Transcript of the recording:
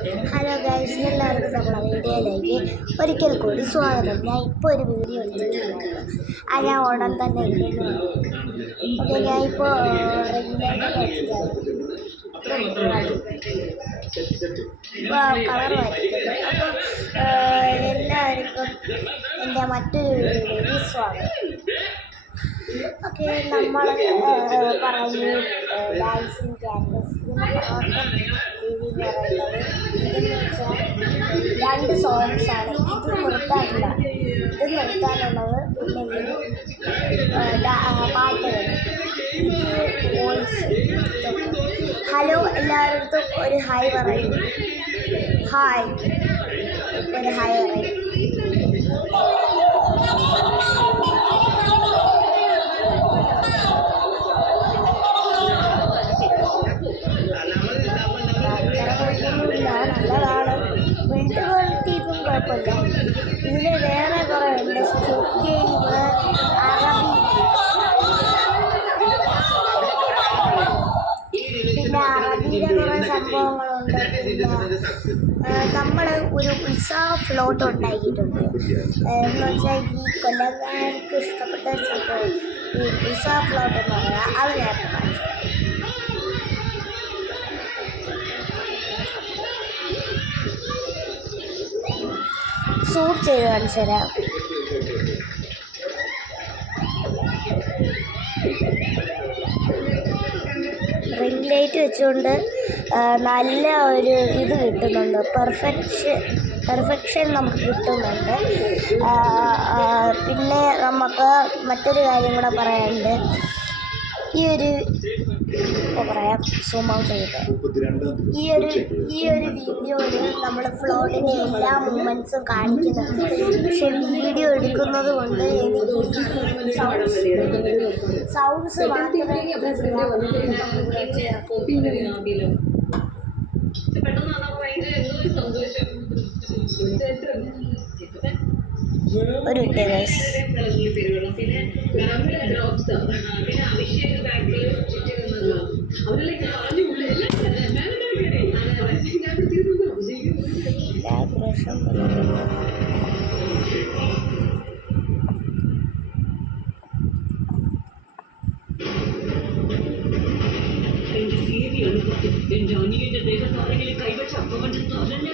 Hello guys, എല്ലാവർക്കും നമ്മളെ വീഡിയോയിലേക്ക് ഒരിക്കൽ കൂടി സ്വാഗതം. ഞാൻ ഇപ്പോൾ ഒരു വീഡിയോ എടുത്തിട്ടുണ്ടായിരുന്നു. ഞാൻ ഉടൻ തന്നെ ഇടുന്നു. ഓക്കെ, ഞാൻ ഇപ്പോൾ കളർ മാറ്റിയിട്ടുണ്ട്. അപ്പോൾ എല്ലാവർക്കും എൻ്റെ മറ്റൊരു വീഡിയോയിലേക്ക് സ്വാഗതം. ഓക്കെ, നമ്മൾ പറഞ്ഞു ഡാൻസിങ് ക്യാൻവസ് രീതി എന്ന് പറയുന്നത് ഇതെന്ന് വെച്ചാൽ 2 സോങ്സാണ്. ഇത് നിർത്താനുള്ളത് പിന്നെ പാട്ടുകൾ, വോയിസ്. ഹലോ, എല്ലാവരുടെ ഒരു ഹായ് പറയും. ഹായ്, ഒരു ഹായ് പറയും. നല്ലതാണ്. ബിൽഡ് ക്വാളിറ്റി ഇപ്പം കുഴപ്പമില്ല. ഇതിൽ വേറെ കുറേ ഉണ്ട്. സ്ക്വിഡ് ഗെയിം, അറബി, പിന്നെ അറബിയിലെ കുറേ സംഭവങ്ങളുണ്ട്. പിന്നെ നമ്മൾ ഒരു ഉത്സാഹ ഫ്ലോട്ട് ഉണ്ടാക്കിയിട്ടുണ്ട്. എന്ന് വെച്ചാൽ ഈ കൊല്ലംകാർക്ക് ഇഷ്ടപ്പെട്ട സംഭവം ഈ ഉത്സാഹ ഫ്ലോട്ട് എന്ന് പറഞ്ഞാൽ അത് ഞാൻ കാണിച്ചു. സൂം ചെയ്ത് കാണിച്ചു തരാം. റിംഗ് ലൈറ്റ് വെച്ചുകൊണ്ട് നല്ല ഒരു ഇത് കിട്ടുന്നുണ്ട്. പെർഫെക്ഷൻ നമുക്ക് കിട്ടുന്നുണ്ട്. പിന്നെ നമുക്ക് മറ്റൊരു കാര്യം കൂടെ പറയാനുണ്ട്. ഈ ഒരു പറയാം, സൂം ഔട്ട് ചെയ്ത് ഈ ഒരു വീഡിയോയിൽ നമ്മൾ ഫ്ലോട്ടിൻ്റെ എല്ലാ മൂമെൻറ്റ്സും കാണിക്കുന്നുണ്ട്. പക്ഷെ വീഡിയോ എടുക്കുന്നത് കൊണ്ട് എനിക്ക് സൗണ്ട്സ് മാത്രമേ ഒരു എന്റെ അനിയന്റെ ദേഹത്താരെങ്കിലും കൈവച്ച് അപ്പമഞ്ചെന്ന് അറിഞ്ഞ